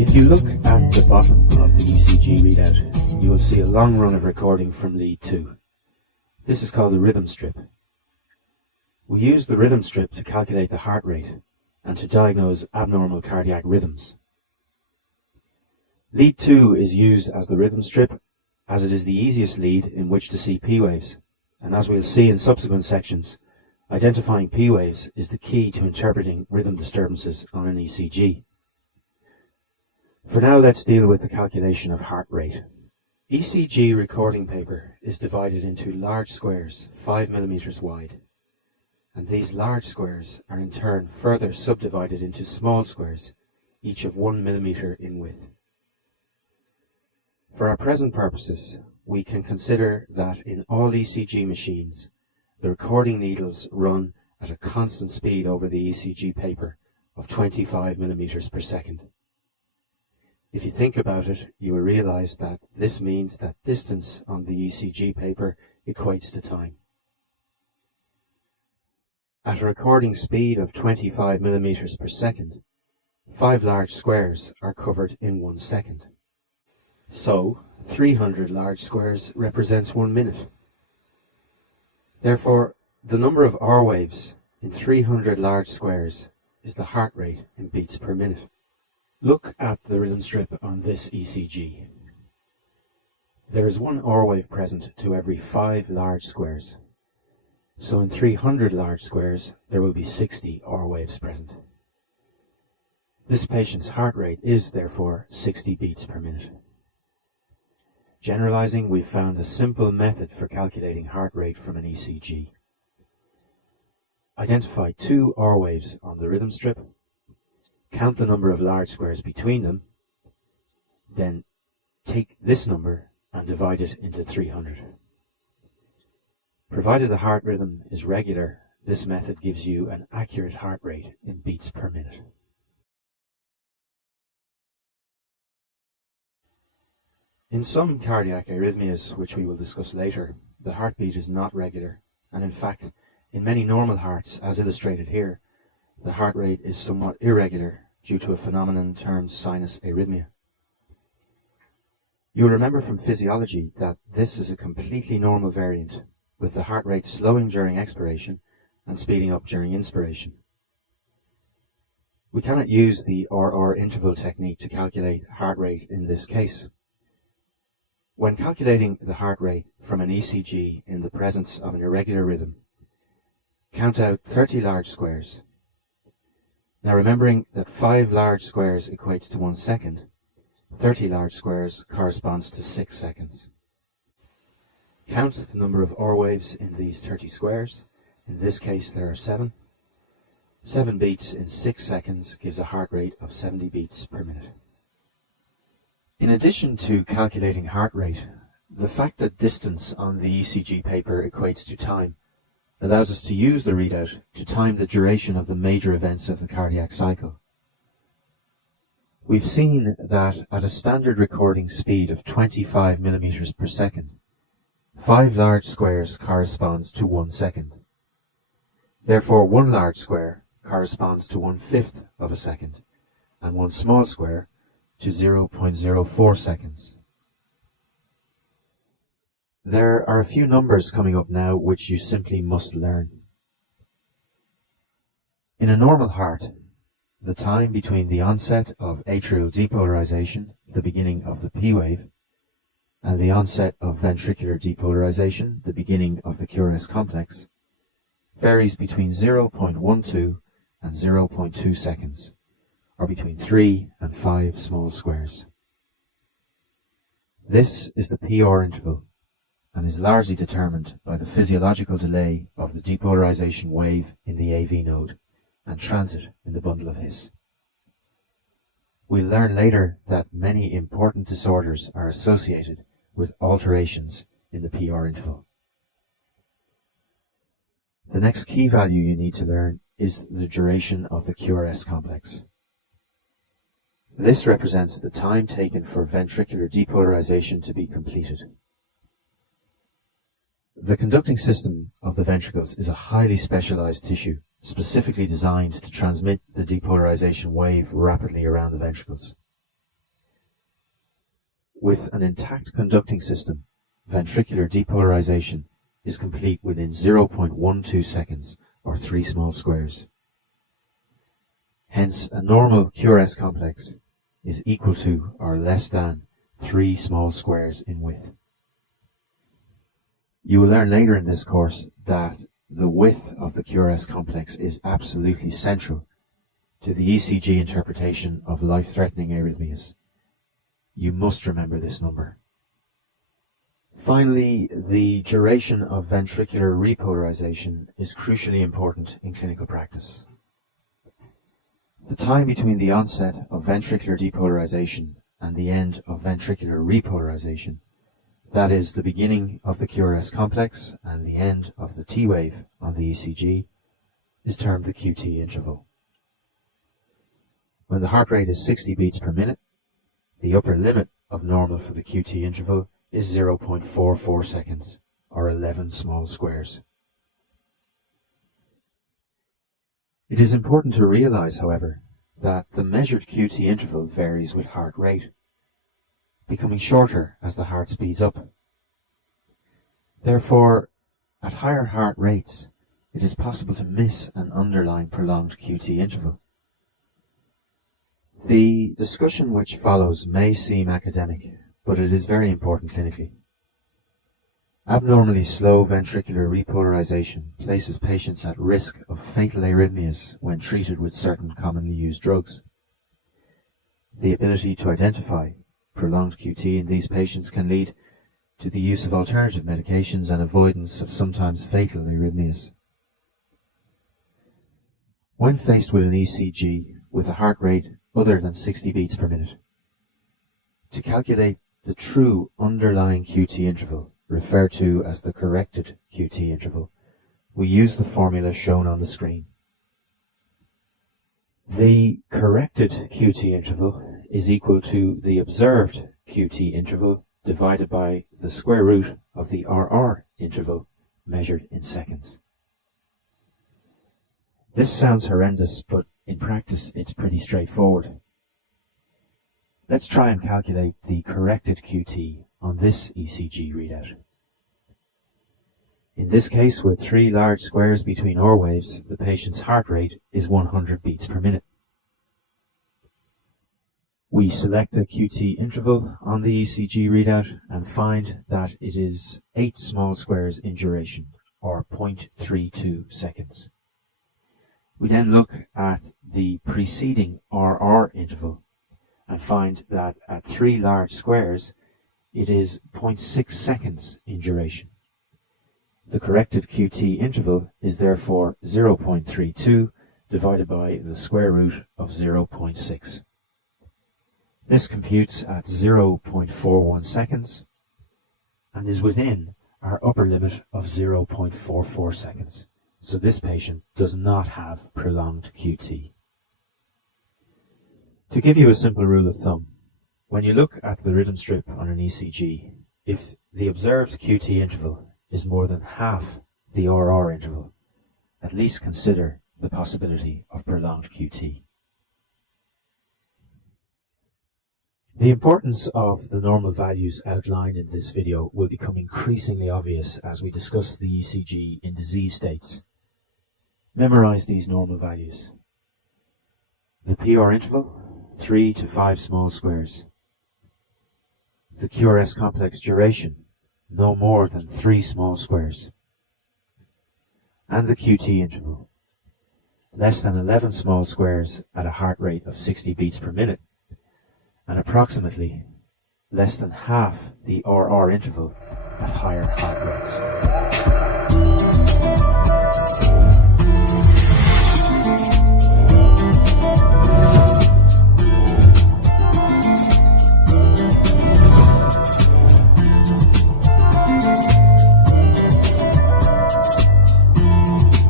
If you look at the bottom of the ECG readout, you will see a long run of recording from lead 2. This is called a rhythm strip. We use the rhythm strip to calculate the heart rate and to diagnose abnormal cardiac rhythms. Lead 2 is used as the rhythm strip as it is the easiest lead in which to see P waves, and as we'll see in subsequent sections, identifying P waves is the key to interpreting rhythm disturbances on an ECG. For now, let's deal with the calculation of heart rate. ECG recording paper is divided into large squares 5 mm wide, and these large squares are in turn further subdivided into small squares, each of 1 mm in width. For our present purposes, we can consider that in all ECG machines, the recording needles run at a constant speed over the ECG paper of 25 mm per second. If you think about it, you will realize that this means that distance on the ECG paper equates to time. At a recording speed of 25 mm per second, 5 large squares are covered in 1 second. So, 300 large squares represents 1 minute. Therefore, the number of R waves in 300 large squares is the heart rate in beats per minute. Look at the rhythm strip on this ECG. There is 1 R wave present to every 5 large squares. So in 300 large squares, there will be 60 R waves present. This patient's heart rate is therefore 60 beats per minute. Generalizing, we've found a simple method for calculating heart rate from an ECG. Identify 2 R waves on the rhythm strip, count the number of large squares between them, then take this number and divide it into 300. Provided the heart rhythm is regular, this method gives you an accurate heart rate in beats per minute. In some cardiac arrhythmias, which we will discuss later, the heartbeat is not regular, and in fact, in many normal hearts, as illustrated here, the heart rate is somewhat irregular due to a phenomenon termed sinus arrhythmia. You'll remember from physiology that this is a completely normal variant, with the heart rate slowing during expiration and speeding up during inspiration. We cannot use the RR interval technique to calculate heart rate in this case. When calculating the heart rate from an ECG in the presence of an irregular rhythm, count out 30 large squares. Now remembering that 5 large squares equates to 1 second, 30 large squares corresponds to 6 seconds. Count the number of R waves in these 30 squares. In this case there are 7. 7 beats in 6 seconds gives a heart rate of 70 beats per minute. In addition to calculating heart rate, the fact that distance on the ECG paper equates to time allows us to use the readout to time the duration of the major events of the cardiac cycle. We've seen that at a standard recording speed of 25 mm per second, 5 large squares corresponds to 1 second. Therefore, 1 large square corresponds to 1/5 of a second, and 1 small square to 0.04 seconds. There are a few numbers coming up now which you simply must learn. In a normal heart, the time between the onset of atrial depolarization, the beginning of the P wave, and the onset of ventricular depolarization, the beginning of the QRS complex, varies between 0.12 and 0.2 seconds, or between 3 and 5 small squares. This is the PR interval, and is largely determined by the physiological delay of the depolarization wave in the AV node and transit in the bundle of His. We'll learn later that many important disorders are associated with alterations in the PR interval. The next key value you need to learn is the duration of the QRS complex. This represents the time taken for ventricular depolarization to be completed. The conducting system of the ventricles is a highly specialized tissue, specifically designed to transmit the depolarization wave rapidly around the ventricles. With an intact conducting system, ventricular depolarization is complete within 0.12 seconds, or 3 small squares. Hence, a normal QRS complex is equal to or less than 3 small squares in width. You will learn later in this course that the width of the QRS complex is absolutely central to the ECG interpretation of life-threatening arrhythmias. You must remember this number. Finally, the duration of ventricular repolarization is crucially important in clinical practice. The time between the onset of ventricular depolarization and the end of ventricular repolarization, that is, the beginning of the QRS complex and the end of the T wave on the ECG, is termed the QT interval. When the heart rate is 60 beats per minute, the upper limit of normal for the QT interval is 0.44 seconds, or 11 small squares. It is important to realize, however, that the measured QT interval varies with heart rate, becoming shorter as the heart speeds up. Therefore, at higher heart rates, it is possible to miss an underlying prolonged QT interval. The discussion which follows may seem academic, but it is very important clinically. Abnormally slow ventricular repolarization places patients at risk of fatal arrhythmias when treated with certain commonly used drugs. The ability to identify prolonged QT in these patients can lead to the use of alternative medications and avoidance of sometimes fatal arrhythmias. When faced with an ECG with a heart rate other than 60 beats per minute, to calculate the true underlying QT interval, referred to as the corrected QT interval, we use the formula shown on the screen. The corrected QT interval is equal to the observed QT interval divided by the square root of the RR interval measured in seconds. This sounds horrendous, but in practice it's pretty straightforward. Let's try and calculate the corrected QT on this ECG readout. In this case, with 3 large squares between R waves, the patient's heart rate is 100 beats per minute. We select a QT interval on the ECG readout and find that it is 8 small squares in duration, or 0.32 seconds. We then look at the preceding RR interval and find that at 3 large squares, it is 0.6 seconds in duration. The corrected QT interval is therefore 0.32 divided by the square root of 0.6. This computes at 0.41 seconds and is within our upper limit of 0.44 seconds. So this patient does not have prolonged QT. To give you a simple rule of thumb, when you look at the rhythm strip on an ECG, if the observed QT interval is more than half the RR interval, at least consider the possibility of prolonged QT. The importance of the normal values outlined in this video will become increasingly obvious as we discuss the ECG in disease states. Memorize these normal values. The PR interval, 3 to 5 small squares. The QRS complex duration, no more than 3 small squares. And the QT interval, less than 11 small squares at a heart rate of 60 beats per minute, and approximately less than half the RR interval at higher heart rates.